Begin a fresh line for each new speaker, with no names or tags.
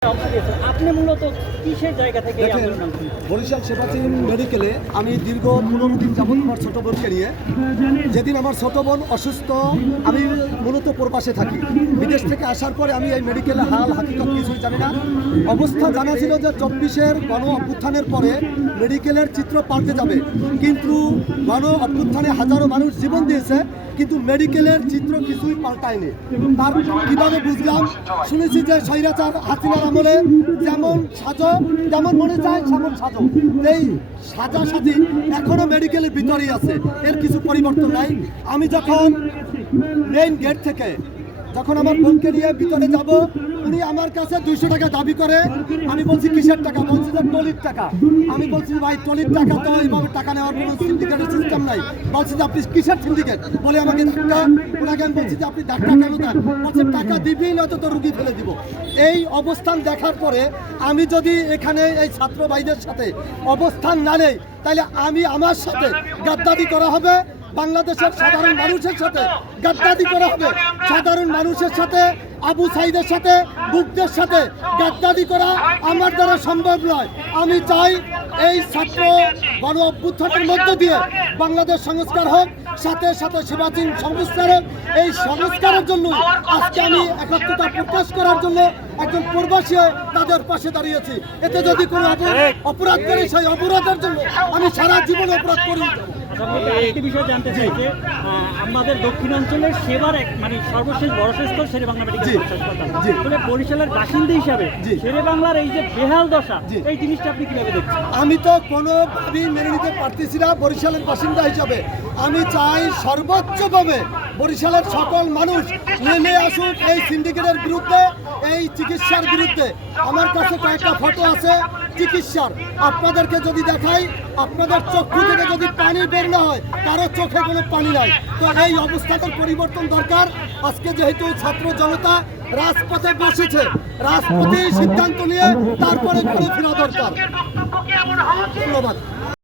哎。আপনি মূলত কিসের জায়গা থেকে
বরিশাল সেবাচীন মেডিকেলে আমি দীর্ঘ পনেরো দিন যাবৎ আমার ছোটো বোনকে নিয়ে যেদিন আমার ছোট বোন অসুস্থ আমি মূলত প্রবাসে থাকি। বিদেশ থেকে আসার পরে আমি এই মেডিকেলে হাল হাকিকত কিছুই জানি না। অবস্থা জানা ছিল যে চব্বিশের গণ অভ্যুত্থানের পরে মেডিকেলের চিত্র পাল্টে যাবে। কিন্তু গণ অভ্যুত্থানে হাজারো মানুষ জীবন দিয়েছে কিন্তু মেডিকেলের চিত্র কিছুই পাল্টায়নি। তার কীভাবে বুঝলাম? শুনেছি যে স্বৈরাচার হাসিনার আমলে যেমন সাজো, যেমন মনে চায়, সেমন সাজো। এই সাজা সাজি এখনও মেডিকেলের ভিতরেই আছে। এর কিছু পরিবর্তন নাই। আমি যখন মেইন গেট থেকে যখন আমার বোনকে নিয়ে ভিতরে যাব। উনি আমার কাছে দুইশো টাকা দাবি করে। আমি বলছি, কিসের টাকা? বলছি যে টলির টাকা। আমি বলছি, ভাই, টলির টাকা তো এইভাবে টাকা নেওয়ার কোনো সিন্ডিকেটের সিস্টেম নাই। বলছি যে, আপনি কিসের সিন্ডিকেট বলে আমাকে ধাক্কা ওনাকে আমি বলছি যে, আপনি ধাক্কা কেন দেন? বলছে, টাকা দিবেই নয়তো তো রুগী ফেলে দিব। এই অবস্থান দেখার পরে আমি যদি এখানে এই ছাত্র ভাইদের সাথে অবস্থান না নেই, তাহলে আমি আমার সাথে গাদ্দারি করা হবে। বাংলাদেশের সাধারণ মানুষের সাথে গাদ্দারি করা হবে। সাধারণ মানুষের সাথে, আবু সাইদের সাথে, বুকদের সাথে গাদ্দারি করা আমার দ্বারা সম্ভব নয়। আমি চাই এই ছাত্র গণ অভ্যুত্থানের মধ্য দিয়ে বাংলাদেশ সংস্কার হোক, সাথে সাথে শিবাচীন সংস্কার হোক। এই সংস্কারের জন্য আজকে আমি একাত্মতা প্রকাশ করার জন্য একজন প্রবাসী তাদের পাশে দাঁড়িয়েছি। এতে যদি কোনো অপরাধ- করে সেই অপরাধের জন্য আমি সারা জীবন অপরাধ করি।
আরেকটি বিষয় জানতে চাই যে আমাদের দক্ষিণাঞ্চলের সেবার এক মানে সর্বশেষ বড় স্তর শেরে বাংলা মেডিকেল কলেজ হাসপাতাল
জি।
বরিশালের বাসিন্দা হিসাবে। শেরে বাংলার এই যে বেহাল দশা। এই জিনিসটা আপনি কীভাবে দেখছেন
আমি তো কোনোভাবেই মেনে নিতে পারতেছি না বরিশালের বাসিন্দা হিসাবে আমি চাই সর্বোচ্চভাবে বরিশালের সকল মানুষ নেমে আসুক এই সিন্ডিকেটের বিরুদ্ধে চিকিৎসার বিরুদ্ধে আমার কাছে কয়েকটা ফটো আছে, চিকিৎসার। আপনাদেরকে যদি দেখাই, আপনাদের চক্ষু থেকে যদি পানি বের না হয়, কারও চোখে কোনো পানি নাই। তো এই অবস্থাটার পরিবর্তন দরকার। আজকে যেহেতু ছাত্র জনতা রাজপথে বসেছে, রাজপথে সিদ্ধান্ত নিয়ে তারপরে ঘুরে ফেরা দরকার। ধন্যবাদ।